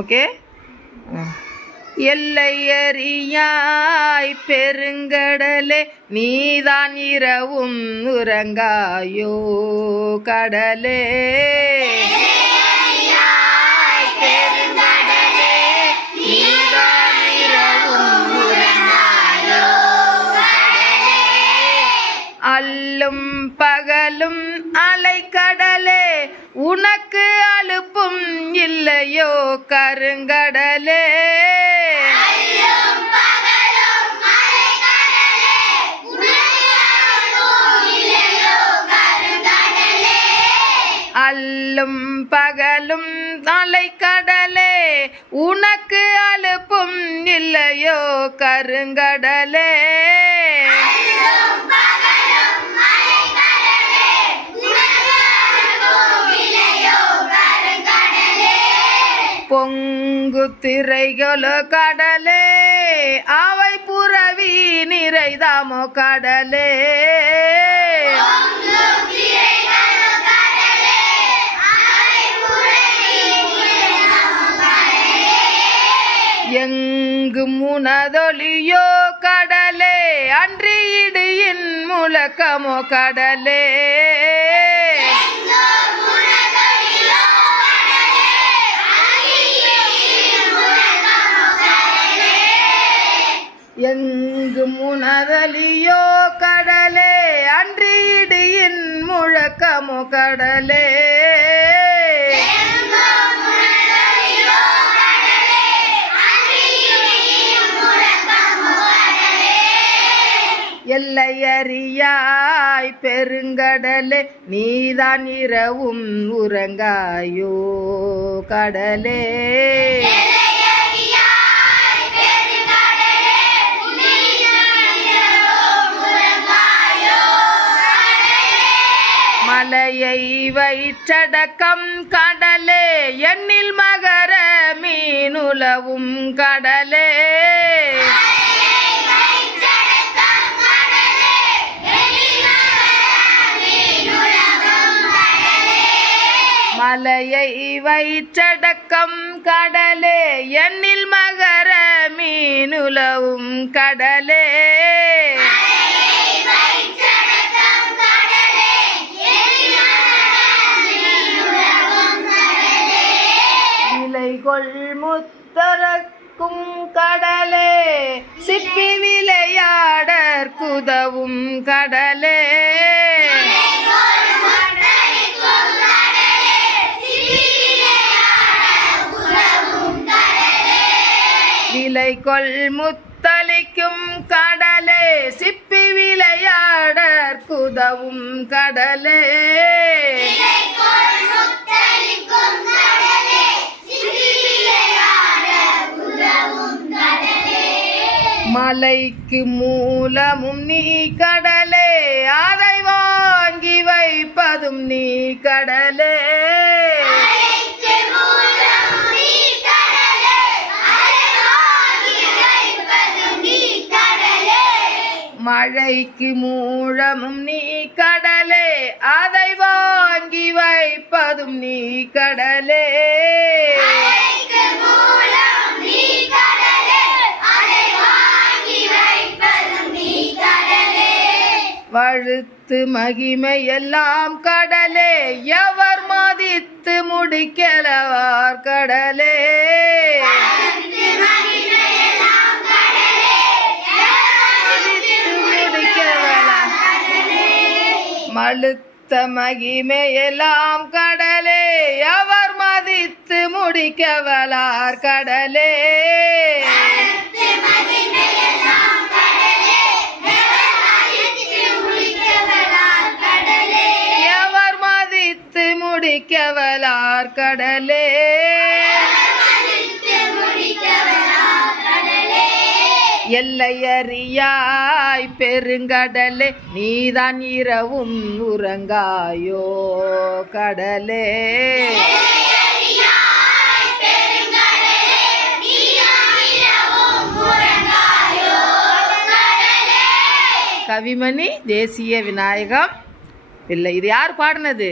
Okay. எல்லையறியாய் பெருங்கடலே நீதான் இரவும் உறங்காயோ கடலே. அல்லும் பகலும் அலைக்கடலே உனக்கு அலுப்பும் இல்லையோ கருங்கடலே. அல்லும் பகலும் அலைக்கடலே உனக்கு அலுப்பும் இல்லையோ கருங்கடலே. பொங்கு திரைகளோ கடலே அவை புறவி நிறைதாமோ கடலே. எங்கு முனதொலியோ கடலே அன்றி இடியின் முழக்கமோ கடலே. எங்கு முனதலியோ கடலே அன்றி இடியின் முழக்கமோ கடலே. எல்லையறியாய் பெருங்கடலே நீதான் இரவும் உறங்காயோ கடலே. மலையை வயிற்றடக்கம் கடலே எண்ணில் மகர மீனுலவும் கடலே. மலையை வயிற்றடக்கம் கடலே எண்ணில் மகர மீனுலவும் கடலே. விலைகொள் முத்தரக்கும் கடலே சிப்பி விளையாடற்குதவும் கடலே. விலைகொள் முத்தளிக்கும் கடலே சிப்பி விளையாடற்குதவும் கடலே. மலைக்கு மூலமும் நீ கடலே அதை வாங்கி வைப்பதும் நீ கடலே. மழைக்கு மூலமும் நீ கடலே அதை வாங்கி வைப்பதும் நீ கடலே. வழுத்து மகிமை எல்லாம் கடலே எவர் மதித்து முடிக்கலவார் கடலே. மழுத்த மகிமையெல்லாம் கடலே அவர் மதித்து முடிக்கவலார் கடலே. எவர் மதித்து முடிக்கவலார் கடலே. எல்லையறியாய் பெருங்கடலே நீதான் இரவும் உறங்காயோ கடலே. கவிமணி தேசிய விநாயகம் பிள்ளை. இது யார் பாடினது?